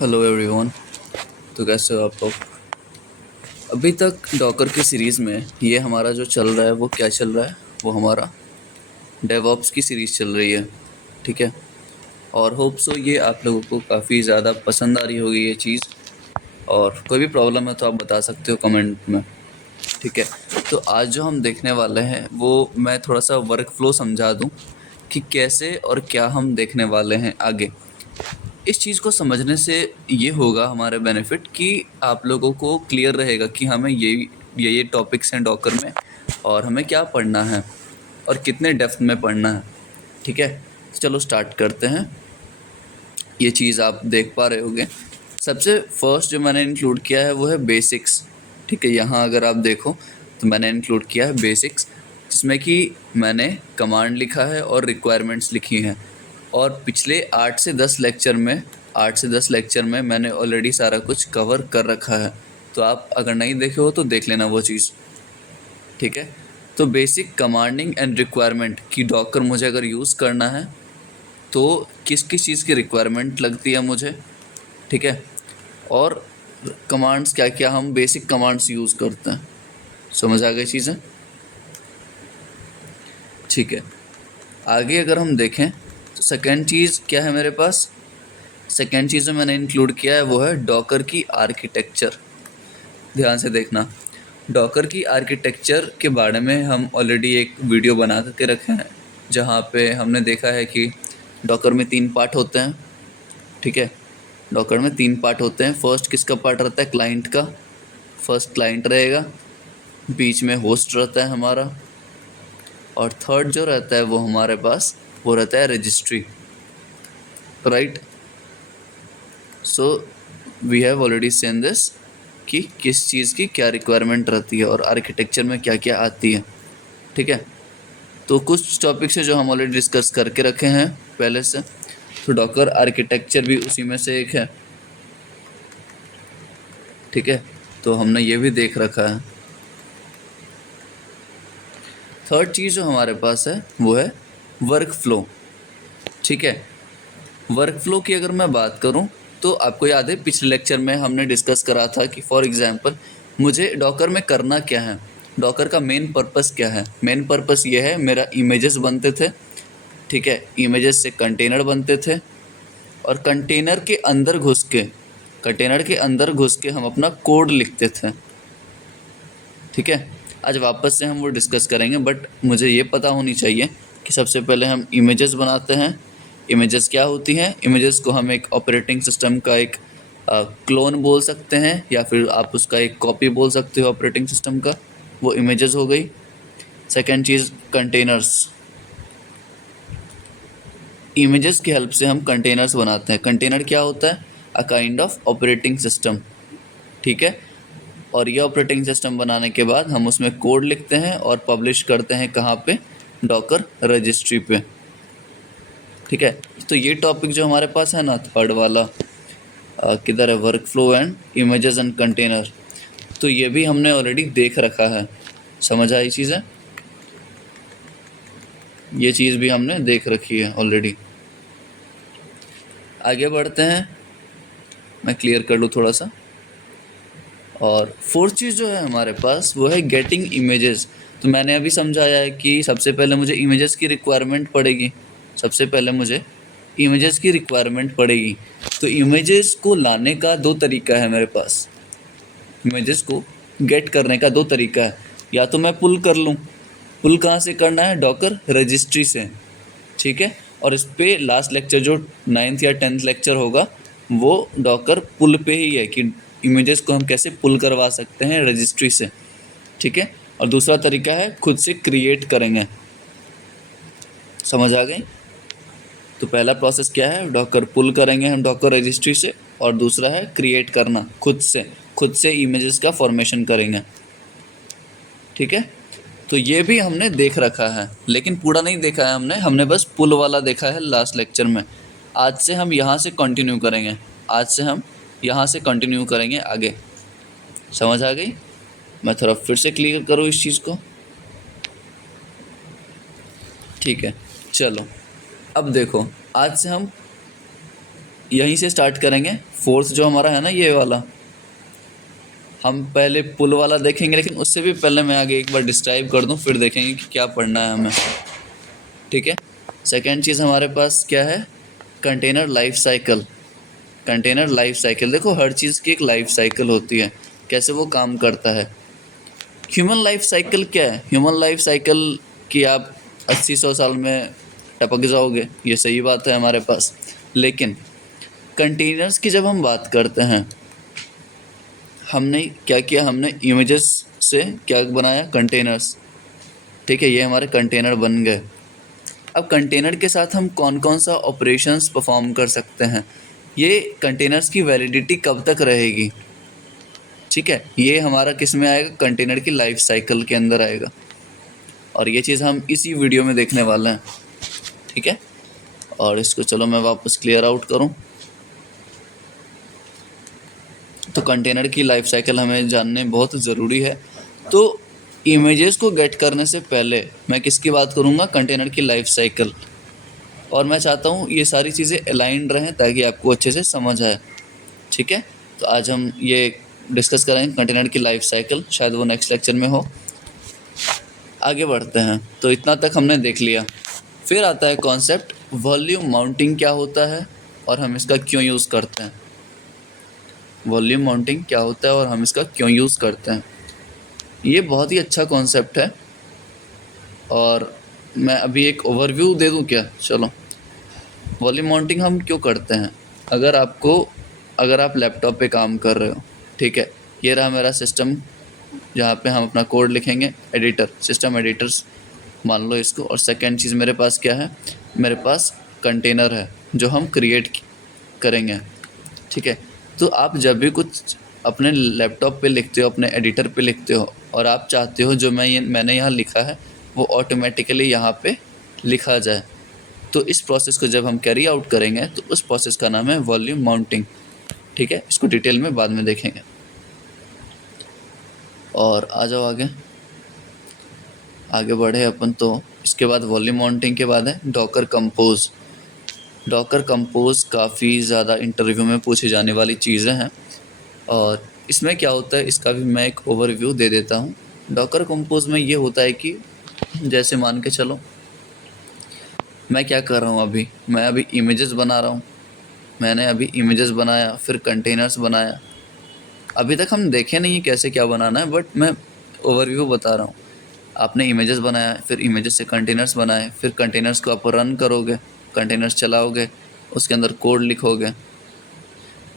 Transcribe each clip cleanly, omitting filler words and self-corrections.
Hello everyone. तो कैसे हो आप लोग? अभी तक डॉकर की सीरीज़ में ये हमारा जो चल रहा है वो क्या चल रहा है, वो हमारा डेवऑप्स की सीरीज़ चल रही है। ठीक है। और होप सो ये आप लोगों को काफ़ी ज़्यादा पसंद आ रही होगी ये चीज़। और कोई भी प्रॉब्लम है तो आप बता सकते हो कमेंट में। ठीक है। तो आज जो हम देखने वाले हैं वो मैं थोड़ा सा वर्क फ्लो समझा दूं कि कैसे और क्या हम देखने वाले हैं आगे। इस चीज़ को समझने से ये होगा हमारे बेनिफिट कि आप लोगों को क्लियर रहेगा कि हमें ये टॉपिक्स हैं डॉकर में और हमें क्या पढ़ना है और कितने डेप्थ में पढ़ना है। ठीक है। तो चलो स्टार्ट करते हैं। ये चीज़ आप देख पा रहे होंगे। सबसे फर्स्ट जो मैंने इंक्लूड किया है वो है बेसिक्स। ठीक है। यहाँ अगर आप देखो तो मैंने इंक्लूड किया है बेसिक्स, जिसमें कि मैंने कमांड लिखा है और रिक्वायरमेंट्स लिखी हैं। और पिछले 8 से 10 लेक्चर में मैंने ऑलरेडी सारा कुछ कवर कर रखा है। तो आप अगर नहीं देखे हो तो देख लेना वो चीज़। ठीक है। तो बेसिक कमांडिंग एंड रिक्वायरमेंट की डॉकर मुझे अगर यूज़ करना है तो किस किस चीज़ की रिक्वायरमेंट लगती है मुझे। ठीक है। और कमांड्स क्या क्या हम बेसिक कमांड्स यूज़ करते हैं। समझ आ गई चीज़ें? ठीक है। आगे अगर हम देखें तो सेकेंड चीज़ क्या है मेरे पास। सेकेंड चीज़ जो मैंने इंक्लूड किया है वो है डॉकर की आर्किटेक्चर। ध्यान से देखना। डॉकर की आर्किटेक्चर के बारे में हम ऑलरेडी एक वीडियो बना करके रखे हैं, जहाँ पे हमने देखा है कि डॉकर में 3 पार्ट होते हैं। ठीक है। डॉकर में 3 पार्ट होते हैं। फर्स्ट किसका पार्ट रहता है? क्लाइंट का। फर्स्ट क्लाइंट रहेगा, बीच में होस्ट रहता है हमारा, और थर्ड जो रहता है वो हमारे पास वो रहता है registry. Right. So we have already seen this कि किस चीज़ की क्या रिक्वायरमेंट रहती है और आर्किटेक्चर में क्या क्या आती है। ठीक है। तो कुछ टॉपिक्स है जो हम ऑलरेडी डिस्कस करके रखे हैं पहले से। तो डॉकर आर्किटेक्चर भी उसी में से एक है। ठीक है। तो हमने ये भी देख रखा है। थर्ड चीज़ जो हमारे पास है वो है वर्क फ्लो। ठीक है। वर्क फ्लो की अगर मैं बात करूं तो आपको याद है पिछले लेक्चर में हमने डिस्कस करा था कि फॉर एग्जांपल मुझे डॉकर में करना क्या है। डॉकर का मेन पर्पस क्या है? मेन पर्पस ये है, मेरा इमेजेस बनते थे। ठीक है। इमेजेस से कंटेनर बनते थे और कंटेनर के अंदर घुस के हम अपना कोड लिखते थे। ठीक है। आज वापस से हम वो डिस्कस करेंगे, बट मुझे ये पता होनी चाहिए कि सबसे पहले हम इमेजेस बनाते हैं। इमेजेस क्या होती हैं? इमेजेस को हम एक ऑपरेटिंग सिस्टम का एक क्लोन बोल सकते हैं, या फिर आप उसका एक कॉपी बोल सकते हो ऑपरेटिंग सिस्टम का। वो इमेजेस हो गई। सेकेंड चीज़ कंटेनर्स। इमेजेस की हेल्प से हम कंटेनर्स बनाते हैं। कंटेनर क्या होता है? A kind of operating system. ठीक है। और ये ऑपरेटिंग सिस्टम बनाने के बाद हम उसमें कोड लिखते हैं और पब्लिश करते हैं कहाँ पे? डॉकर रजिस्ट्री पे। ठीक है। तो ये टॉपिक जो हमारे पास है ना, थर्ड वाला, किधर है? Work flow and images and container. तो ये भी हमने ऑलरेडी देख रखा है। समझ आई चीज़ें? ये चीज़ भी हमने देख रखी है ऑलरेडी। आगे बढ़ते हैं, मैं क्लियर कर लूँ थोड़ा सा। और फोर्थ चीज़ जो है हमारे पास वो है गेटिंग इमेजेस। तो मैंने अभी समझाया है कि सबसे पहले मुझे इमेजेस की रिक्वायरमेंट पड़ेगी। सबसे पहले मुझे इमेजेस की रिक्वायरमेंट पड़ेगी। तो इमेजेस को लाने का 2 तरीका है मेरे पास। इमेजेस को गेट करने का 2 तरीका है। या तो मैं पुल कर लूँ। पुल कहाँ से करना है? डॉकर रजिस्ट्री से। ठीक है। और इस पे लास्ट लेक्चर जो 9th या 10th लेक्चर होगा वो डॉकर पुल पे ही है कि इमेजेस को हम कैसे पुल करवा सकते हैं रजिस्ट्री से। ठीक है। और दूसरा तरीका है खुद से क्रिएट करेंगे। समझ आ गई? तो पहला प्रोसेस क्या है? डॉकर पुल करेंगे हम डॉकर रजिस्ट्री से, और दूसरा है क्रिएट करना, खुद से इमेजेस का फॉर्मेशन करेंगे। ठीक है। तो ये भी हमने देख रखा है, लेकिन पूरा नहीं देखा है हमने बस पुल वाला देखा है लास्ट लेक्चर में। आज से हम यहाँ से कंटिन्यू करेंगे आगे। समझ आ गई? मैं थोड़ा फिर से क्लियर करूँ इस चीज़ को। ठीक है। चलो अब देखो, आज से हम यहीं से स्टार्ट करेंगे। फोर्थ जो हमारा है ना ये वाला, हम पहले पुल वाला देखेंगे, लेकिन उससे भी पहले मैं आगे एक बार डिस्क्राइब कर दूं, फिर देखेंगे कि क्या पढ़ना है हमें। ठीक है। सेकेंड चीज़ हमारे पास क्या है, container life cycle. Container life cycle, देखो हर चीज़ की एक लाइफ साइकिल होती है, कैसे वो काम करता है। ह्यूमन लाइफ साइकिल क्या है, ह्यूमन लाइफ साइकिल कि आप 80-100 साल में टपक जाओगे, ये सही बात है हमारे पास। लेकिन कंटेनर्स की जब हम बात करते हैं, हमने क्या किया, हमने इमेजेस से क्या बनाया, कंटेनर्स। ठीक है, ये हमारे कंटेनर बन गए। अब कंटेनर के साथ हम कौन कौन सा ऑपरेशंस परफॉर्म कर सकते हैं, ये कंटेनर्स की वैलिडिटी कब तक रहेगी। ठीक है, ये हमारा किस में आएगा, कंटेनर की लाइफ साइकिल के अंदर आएगा, और ये चीज़ हम इसी वीडियो में देखने वाले हैं। ठीक है, और इसको चलो मैं वापस क्लियर आउट करूं। तो कंटेनर की लाइफ साइकिल हमें जानने बहुत ज़रूरी है। तो इमेजेस को गेट करने से पहले मैं किसकी बात करूंगा, कंटेनर की लाइफ साइकिल। और मैं चाहता हूँ ये सारी चीज़ें अलाइंड रहें ताकि आपको अच्छे से समझ आए। ठीक है, तो आज हम ये डिस्कस करेंगे कंटेनर की लाइफ साइकिल, शायद वो नेक्स्ट लेक्चर में हो। आगे बढ़ते हैं, तो इतना तक हमने देख लिया। फिर आता है कॉन्सेप्ट वॉल्यूम माउंटिंग क्या होता है और हम इसका क्यों यूज़ करते हैं। वॉल्यूम माउंटिंग क्या होता है और हम इसका क्यों यूज़ करते हैं, ये बहुत ही अच्छा कॉन्सेप्ट है। और मैं अभी एक ओवरव्यू दे दूं क्या, चलो। वॉल्यूम माउंटिंग हम क्यों करते हैं, अगर आप लैपटॉप पे काम कर रहे हो, ठीक है, ये रहा मेरा सिस्टम जहाँ पे हम अपना कोड लिखेंगे, एडिटर, सिस्टम एडिटर्स मान लो इसको। और सेकंड चीज़ मेरे पास क्या है, मेरे पास कंटेनर है जो हम क्रिएट करेंगे। ठीक है, तो आप जब भी कुछ अपने लैपटॉप पे लिखते हो, अपने एडिटर पे लिखते हो, और आप चाहते हो जो मैंने यहाँ लिखा है वो ऑटोमेटिकली यहाँ पे लिखा जाए, तो इस प्रोसेस को जब हम कैरी आउट करेंगे तो उस प्रोसेस का नाम है वॉल्यूम माउंटिंग। ठीक है, इसको डिटेल में बाद में देखेंगे। और आ जाओ आगे बढ़े अपन। तो इसके बाद वॉल्यूम माउंटिंग के बाद है डॉकर कंपोज। डॉकर कंपोज काफ़ी ज़्यादा इंटरव्यू में पूछी जाने वाली चीज़ें हैं, और इसमें क्या होता है इसका भी मैं एक ओवरव्यू दे देता हूँ। डॉकर कंपोज में ये होता है कि जैसे मान के चलो मैं क्या कर रहा हूँ, मैं अभी इमेजेस बना रहा हूँ। मैंने अभी इमेजेस बनाया, फिर कंटेनर्स बनाया। अभी तक हम देखे नहीं है कैसे क्या बनाना है, बट मैं ओवरव्यू बता रहा हूँ। आपने इमेजेस बनाया, फिर इमेजेस से कंटेनर्स बनाए, फिर कंटेनर्स को आप रन करोगे, कंटेनर्स चलाओगे, उसके अंदर कोड लिखोगे।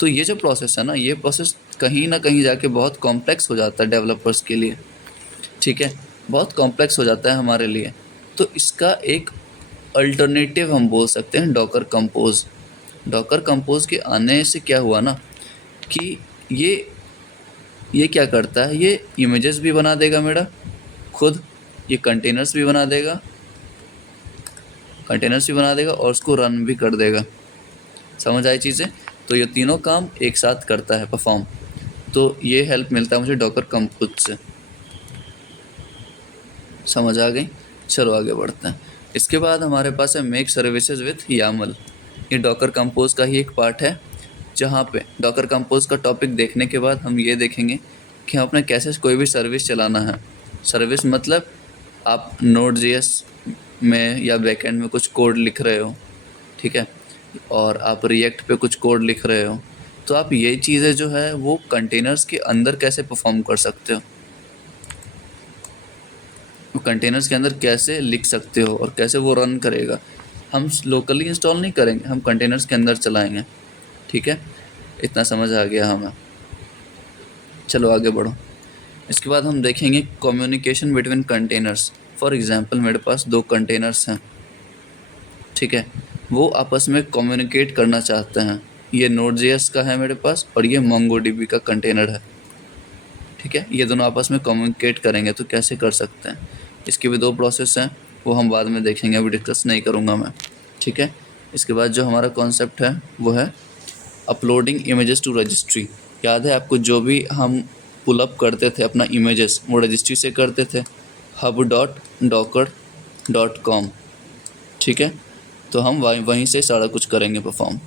तो ये जो प्रोसेस है ना, ये प्रोसेस कहीं ना कहीं जाके बहुत कॉम्प्लेक्स हो जाता है डेवलपर्स के लिए। ठीक है, बहुत कॉम्प्लेक्स हो जाता है हमारे लिए। तो इसका एक अल्टरनेटिव हम बोल सकते हैं डॉकर कंपोज। डॉकर कंपोज के आने से क्या हुआ ना कि ये क्या करता है, ये इमेजेस भी बना देगा मेरा खुद, ये कंटेनर्स भी बना देगा, और उसको रन भी कर देगा। समझ आई चीज़ें। तो ये तीनों काम एक साथ करता है परफॉर्म। तो ये हेल्प मिलता है मुझे डॉकर कंपोज से। समझ आ गई। चलो आगे बढ़ते हैं। इसके बाद हमारे पास है मेक सर्विसेज विथ यामल। ये डॉकर कंपोज का ही एक पार्ट है, जहाँ पे डॉकर कंपोज का टॉपिक देखने के बाद हम ये देखेंगे कि हम अपने कैसे कोई भी सर्विस चलाना है। सर्विस मतलब आप नोड.js में या बैकएंड में कुछ कोड लिख रहे हो, ठीक है, और आप रिएक्ट पे कुछ कोड लिख रहे हो, तो आप ये चीज़ें जो है वो कंटेनर्स के अंदर कैसे परफॉर्म कर सकते हो, कंटेनर्स के अंदर कैसे लिख सकते हो और कैसे वो रन करेगा। हम लोकली इंस्टॉल नहीं करेंगे, हम कंटेनर्स के अंदर चलाएंगे। ठीक है, इतना समझ आ गया हमें। चलो आगे बढ़ो। इसके बाद हम देखेंगे communication between containers. For example मेरे पास दो कंटेनर्स हैं, ठीक है, वो आपस में कम्युनिकेट करना चाहते हैं। ये नोड.js का है मेरे पास और ये MongoDB का कंटेनर है। ठीक है, ये दोनों आपस में कम्युनिकेट करेंगे तो कैसे कर सकते हैं, इसके भी दो प्रोसेस हैं, वो हम बाद में देखेंगे, अभी डिस्कस नहीं करूँगा मैं। ठीक है, इसके बाद जो हमारा कॉन्सेप्ट है वो है अपलोडिंग इमेजेस टू रजिस्ट्री। याद है आपको, जो भी हम पुलअप करते थे अपना इमेजेस वो रजिस्ट्री से करते थे, hub.docker.com। ठीक है, तो हम वहीं से सारा कुछ करेंगे परफॉर्म।